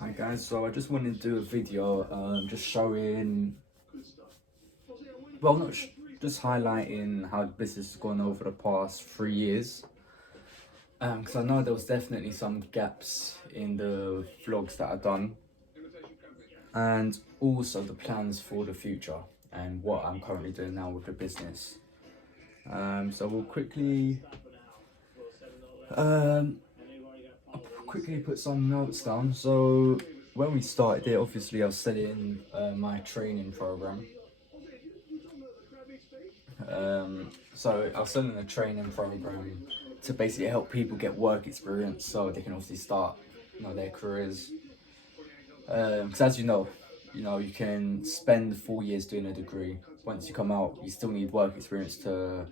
Hi guys, so I just wanted to do a video just showing, well not sh just highlighting how the business has gone over the past 3 years, because I know there was definitely some gaps in the vlogs that I've done, and also the plans for the future and what I'm currently doing now with the business. So we'll quickly put some notes down. So when we started it, obviously I was selling my training program. So I was selling a training program to basically help people get work experience so they can obviously start, their careers. Because as you can spend 4 years doing a degree. Once you come out, you still need work experience to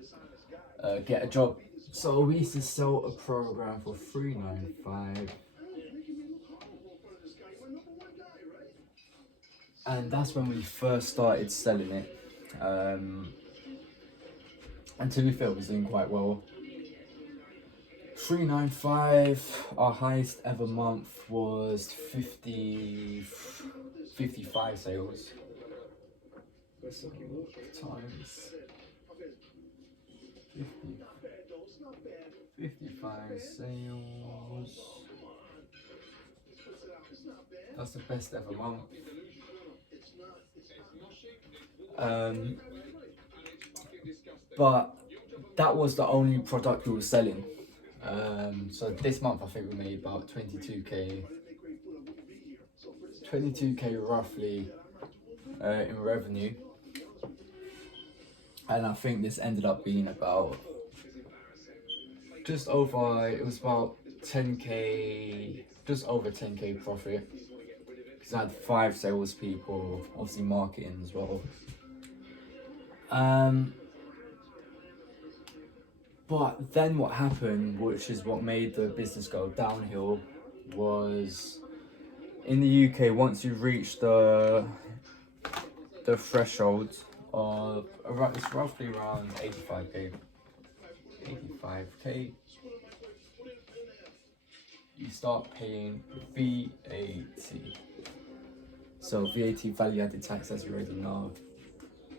get a job. So we used to sell a program for $395, and that's when we first started selling it. And to be fair, it was doing quite well. 395, our highest ever month was 55 sales. So times 50, 55 sales. That's the best ever month. But that was the only product we were selling. So this month I think we made about 22k roughly in revenue, and I think this ended up being about just over, it was about 10k, just over 10k profit, because I had 5 salespeople, obviously marketing as well. But then what happened, which is what made the business go downhill, was in the UK, once you reach the threshold of it's roughly around 85k, you start paying VAT. So VAT, value added tax, as you already know.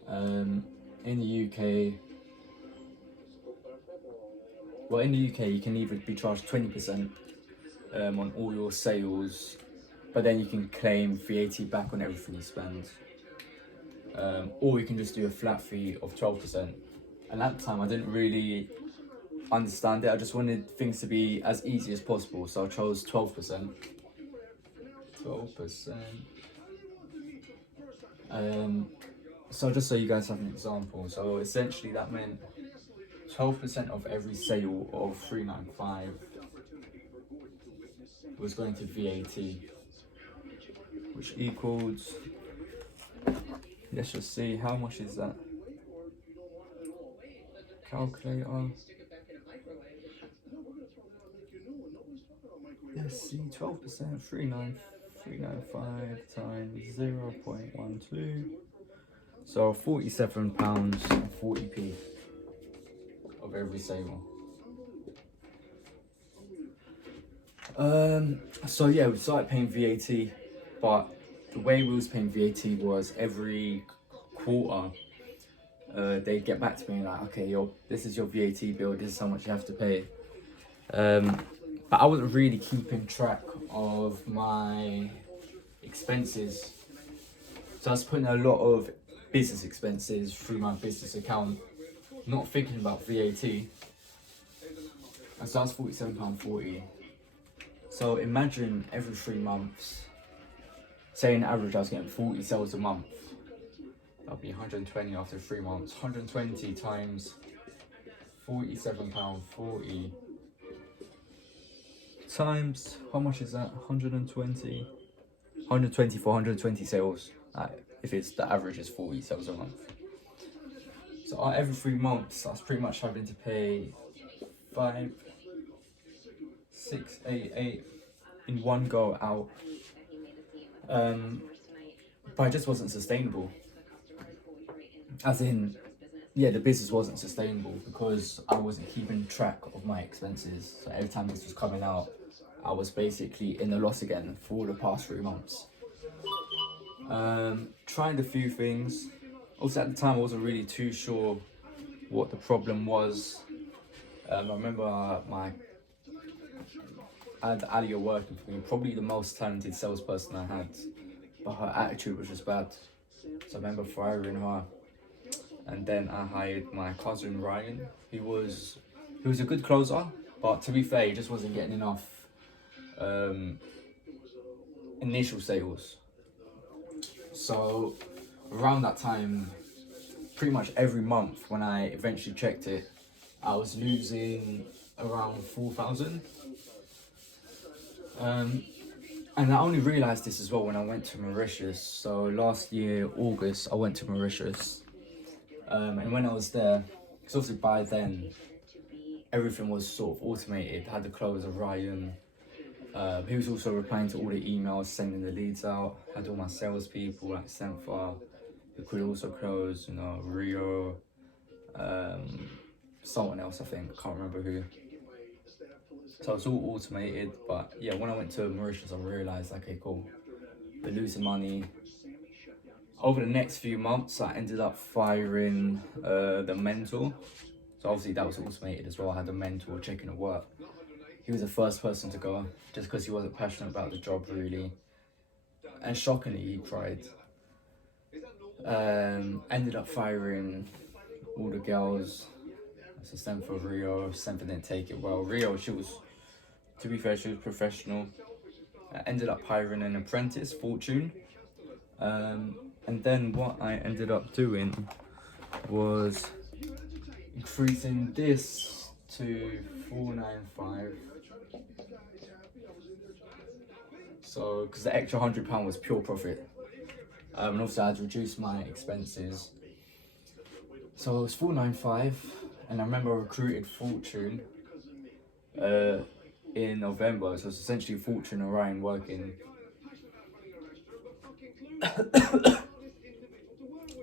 In the UK, you can either be charged 20% on all your sales, but then you can claim VAT back on everything you spend. Or you can just do a flat fee of 12%. And at the time, I didn't really understand it. I just wanted things to be as easy as possible, so I chose 12%. 12%. So just so you guys have an example, so essentially that meant 12% of every sale of 395 was going to VAT, which equals, let's just see, how much is that? Calculator. Let's see, 12%, 395 times 0.12. So £47.40 of every sale. So yeah, we started paying VAT, but the way we was paying VAT was every quarter they'd get back to me like, okay, this is your VAT bill, this is how much you have to pay. But I wasn't really keeping track of my expenses, so I was putting a lot of business expenses through my business account, not thinking about VAT. And so that's £47.40. So imagine every 3 months, say on average I was getting 40 sales a month. That'll be 120 after 3 months. 120 times £47.40 times, how much is that? 120 for 120 sales, if it's the average is 40 sales a month. So every 3 months I was pretty much having to pay 5, 6, 8, 8 in one go out. But it just wasn't sustainable. As in, yeah, the business wasn't sustainable because I wasn't keeping track of my expenses. So every time this was coming out, I was basically in the loss again for all the past 3 months. Tried a few things. Also at the time I wasn't really too sure what the problem was. I remember I had Alia working for me, probably the most talented salesperson I had, but her attitude was just bad. So I remember firing her, and then I hired my cousin Ryan. He was a good closer, but to be fair, he just wasn't getting enough initial sales. So around that time, pretty much every month when I eventually checked it, I was losing around 4,000. And I only realised this as well when I went to Mauritius. So last year, August, I went to Mauritius. And when I was there, because obviously by then, everything was sort of automated. I had the clothes of Ryan. He was also replying to all the emails, sending the leads out. I had all my salespeople like Senfa, who could also close, you know, Rio, someone else I think, I can't remember who. So it's all automated, but yeah, when I went to Mauritius, I realised, okay, cool, we're losing money. Over the next few months, I ended up firing the mentor. So obviously that was automated as well. I had a mentor checking the work. He was the first person to go, just because he wasn't passionate about the job really. And shockingly, he cried. Ended up firing all the girls. So sent for Rio, Senfa didn't take it well. Rio, to be fair, she was professional. I ended up hiring an apprentice, Fortune. And then what I ended up doing was increasing this to 495. So, because the extra £100 was pure profit. And also I had reduced my expenses. So it was 495, and I remember I recruited Fortune in November. So it's essentially Fortune and Ryan working.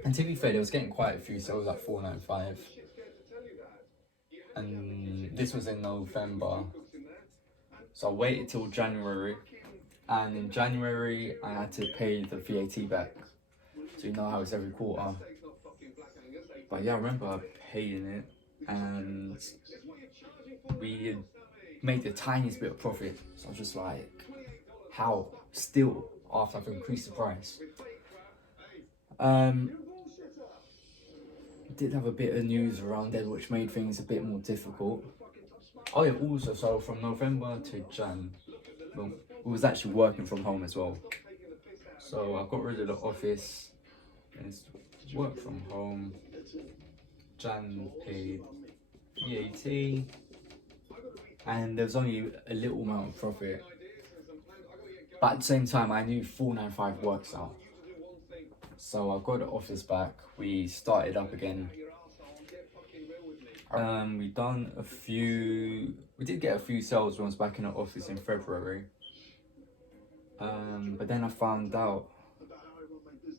And to be fair, they was getting quite a few sales like 495. And this was in November. So I waited till January. And in January, I had to pay the VAT back. So you know how it's every quarter. But yeah, I remember paying it. And we made the tiniest bit of profit. So I was just like, how? Still, after I've increased the price. Did have a bit of news around there which made things a bit more difficult. Oh yeah, also, so from November to Jan, well, we was actually working from home as well. So I got rid of the office, and it's work from home. Jan paid VAT, and there was only a little amount of profit. But at the same time, I knew 495 works out. So I got the office back, we started up again. We did get a few sales runs back in the office in February. But then I found out,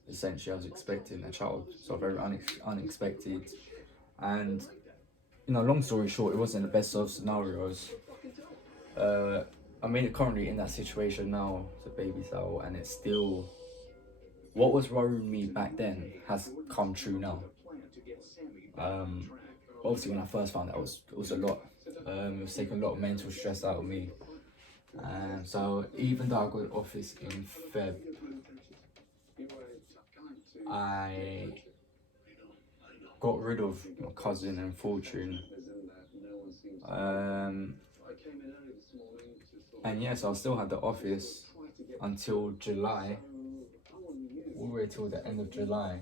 essentially I was expecting a child, so very unexpected. And, you know, long story short, it wasn't the best of scenarios. I mean, currently in that situation now, it's a baby cell, and it's still, what was worrying me back then has come true now. Obviously when I first found out, it was a lot. It was taking a lot of mental stress out of me. So even though I got office in Feb, I got rid of my cousin and Fortune. And yes, I still had the office until July, all the way till the end of July.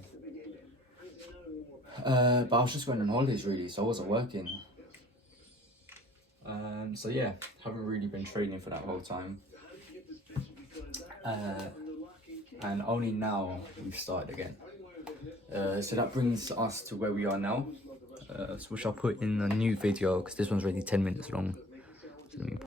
But I was just going on holidays really, so I wasn't working. So yeah, haven't really been training for that whole time. And only now we've started again. So that brings us to where we are now, which I'll put in a new video because this one's already 10 minutes long. So let me